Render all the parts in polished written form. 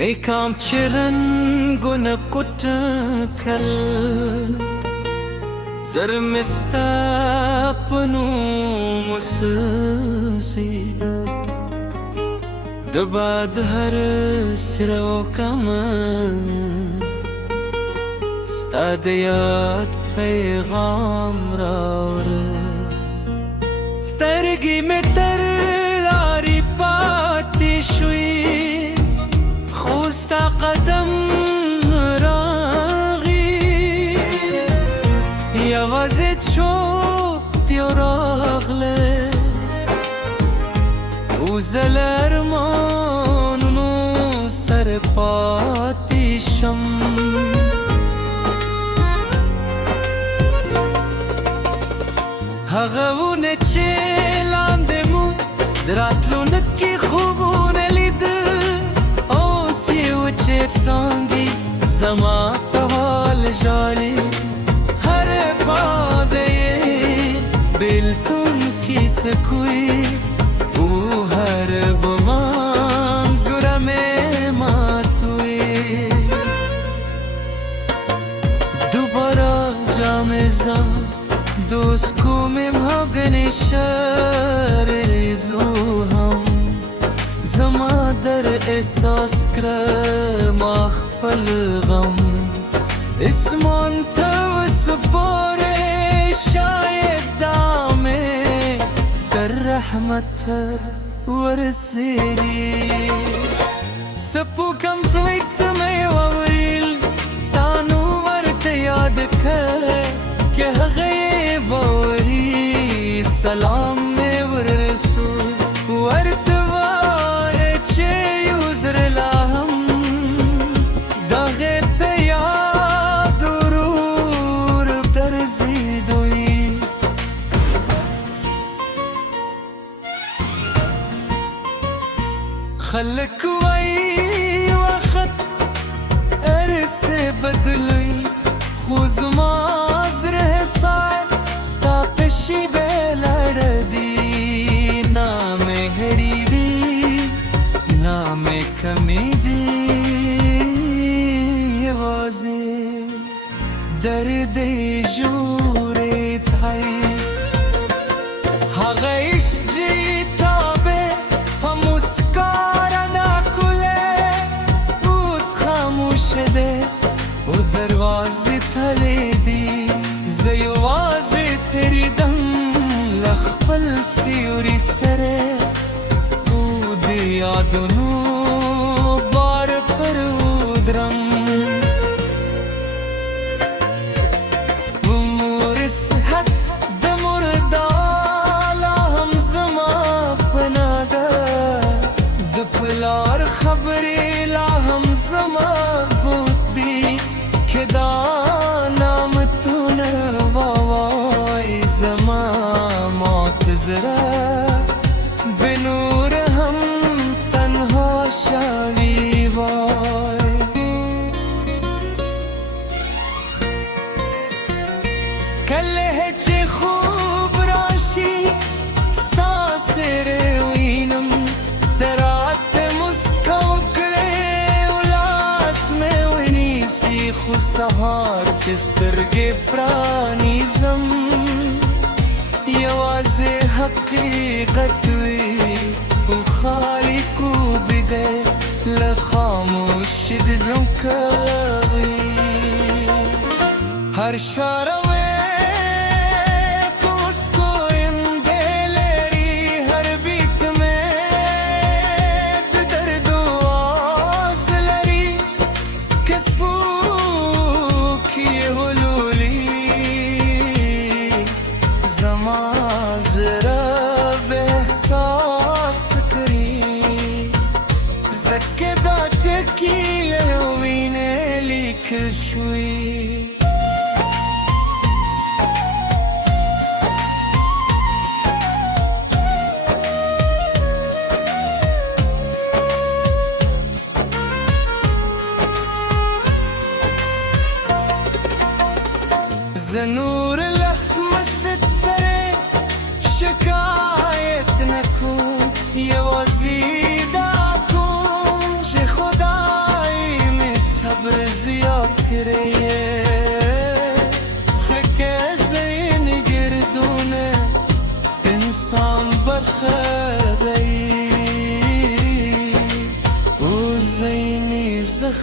Mekam chiran guna kutakal Zarmista panu mussi Dabad har siro kama Stadiyat paygam raur Stargi mein tarari paati shui خوستا قدم راغی یوازې چوپ دی راغله او زه له ارمانونو سره پاتې شم هغه ونه چې لاندې مو د راتلونکي خوبونه لیده Sangi zama hal jari har baade bilkul kis koi o har manzur mein matui dobara jameza dost ko mein bhagane sharizo hum زما در احساس کرم خپل غم اسمان ته وسپاره شاید دامه در رحمت ورسیږي سپو کمپلیټ مې وویل ستانو ورته یاد کړ که هغه ووري سلام مې ورسول ورته خلق وای وخت ارسه بدلوي خو زما زړه سای ستا پشي بلړ دي نامه هري دي نامه کمی دي یوازې درد جوړې تای هغه عشق جیتا به هم شده و دروازه تلی دی زیوازه تری دم لخپل سیوری سره او دی یادونو بار پر درم و مور صحت د مردالا هم زما پناده د پلار خبری لا هم زما دا نام تو نه وای زما معتذره بنور هم تنها شوی وای کله چې خوب راشي ستا سره وینم درات مسکو خو سهار چې سترګې پرانیزم یوازې حقیقت وي او خالق وبده له خاموش زړه کوي هر شاره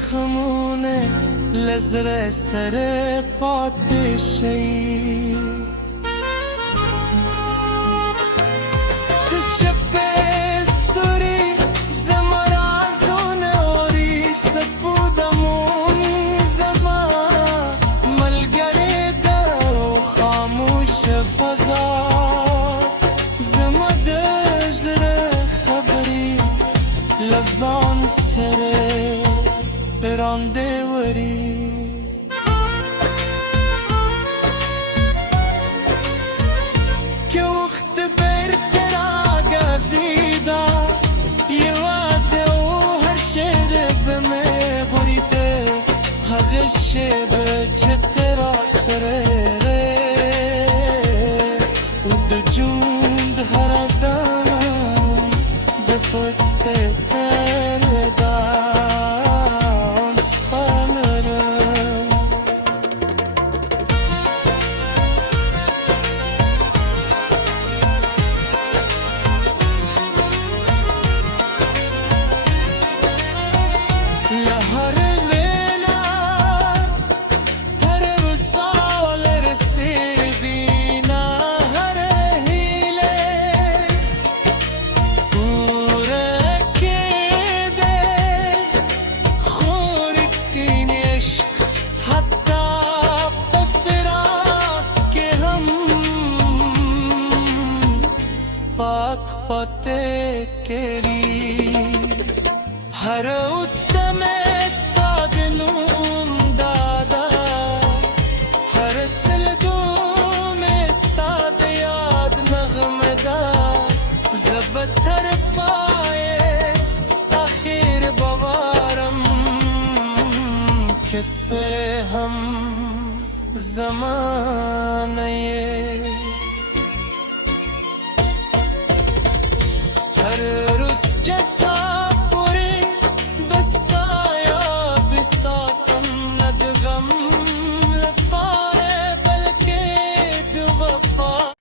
زخمونه لزر سر پاتې شي تو شپې ستوري زما رازونه اوري سپو دمون زما ملګری د خاموش فضا زما د زړه خبرې لفظان سره پرانده وری که وقت برتر آگازیدا یوازه او هر شد بمه بریده هر شب چتر سره و دو جوند هر دانم بفسته پاته کری هر استم استاد نون دادا هر سلگوم استاد یاد نغم دا زبتر پایه استخیر بوارم کسے ہم زمانه روز جسا پوری بستایا بساتم ندغم لپاره بلکه دو وفا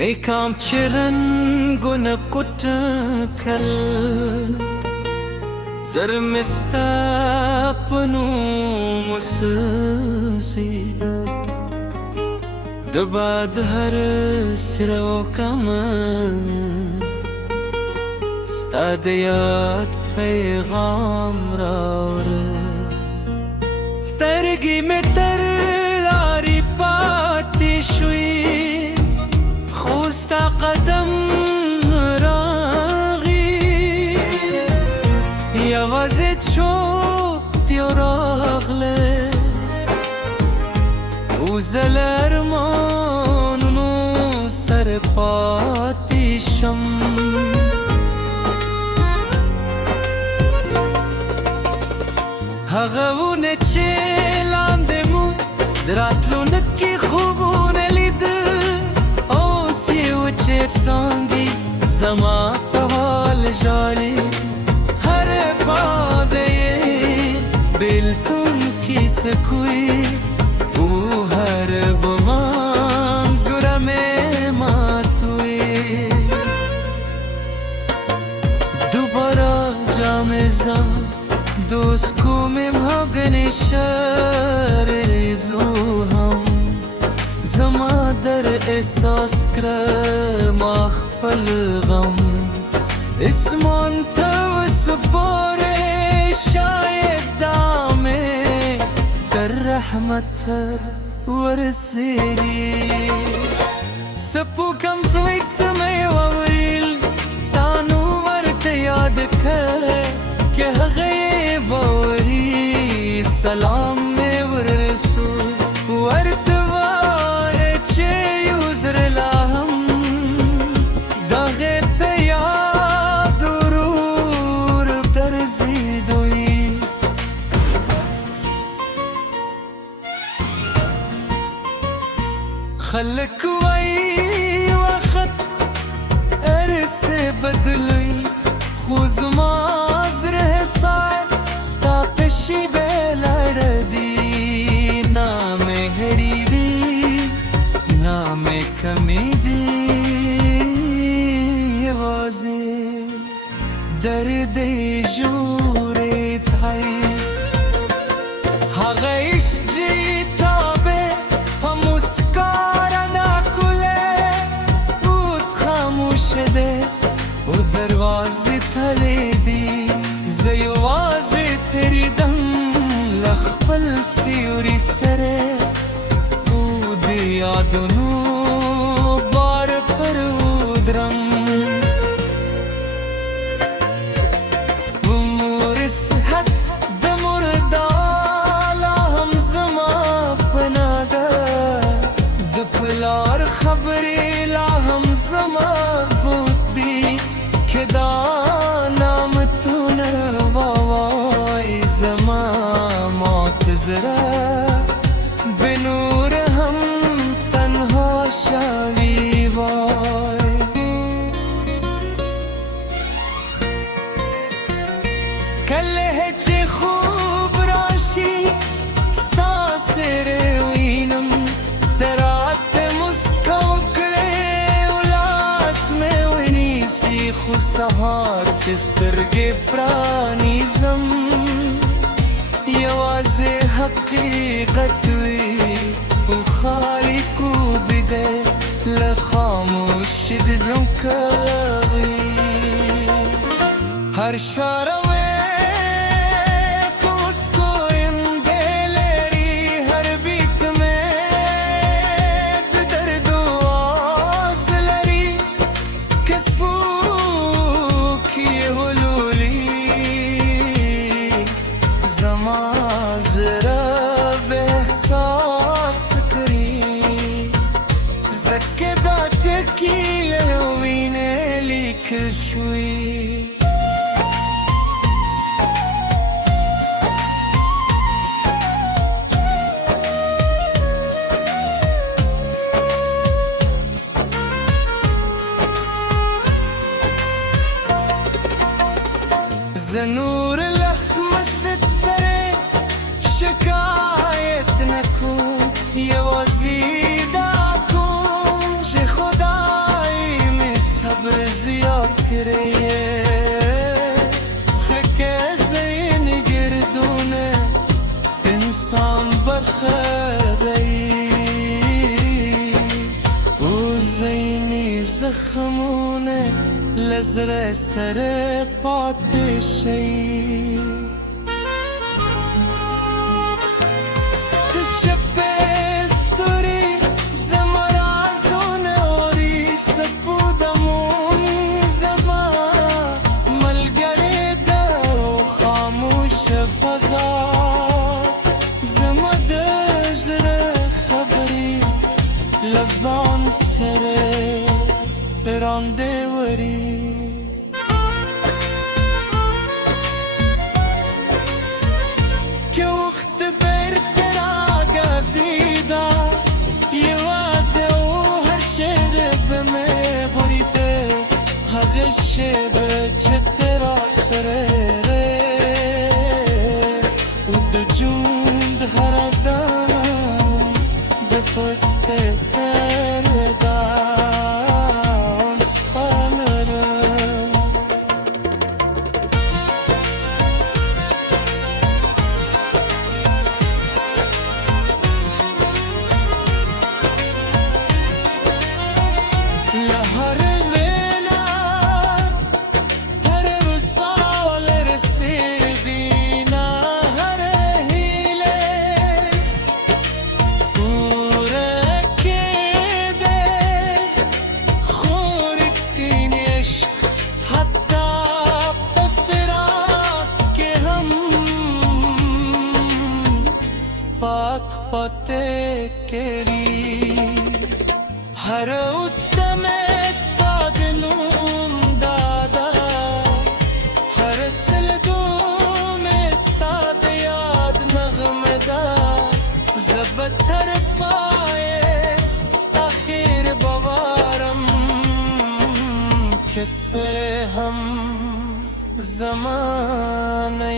میکام چرن گن قط کل زرمستا پنو مسسی دباد هر سرو کم ستاد یاد پیغام راوره سترگی میں تر لاری پاتی شوی خوستا قدم راغی یوازه چوب راغله او زلرمانونو سر پاتی شم هغهونه چې لاندې مو دراتلو نکي خوبونه لیدل اوس یې وچپسان دي زما په حال ژاړي هر باده یې بېلتون کیسه کوي او هر بمنظوره مې ماتوي دوباره جامزم دوست کومیم هاگنی شریزو هم زما در احساس کرم اخپل غم اسمان تو سپاره شاید دامه در رحمت ورسیگی سپو کم تلیت می وویل ستانو ورت یاد که که هغه باوری سلام می ورسو ورتواره چه یوزر لاهم داغه په یاد ورور درزیدوی خلک وای وخت بدلوي خو زما زړه سای ستا پشي به لړ دي نامې هړي دي نامې کمې دي یوازې درد ژورې تای هغه عشق جیتا به په مسکا رڼا کوله اوس خاموش دی او دروازې تړلې دي زه یوازې تېرېدم له خپل سیوري سره او د یادونو بار پر ودرم خبرې لا هم زما بودي که دا نامتونه ووای زما معتذره به نور هم تنها شوی وای کله چې خوب راشي ستا سره وینم خو سهار چې سترګې پرانیزم یوازې حقیقت وي او خالي کوبې دی له خاموش زړه کوي هر شاره شوي زنور لحمست سره شکایت نکن یوازې دا کوم چې خدای می صبر زیاد کریه خکه زین گردونه انسان بخری او زینی زخمونه لزره سره پاته شی لفظان سره برانده وری که وقت برتر آگازیده یوازه او هر شد به مغریده هر شب چترا سره و دو جوند هر دانم بفسته هر اوستم استاد نوم دادا هر سلگوم استاد یاد نغم دا زبتر پایه ستا خیر بوارم قصه هم زمانه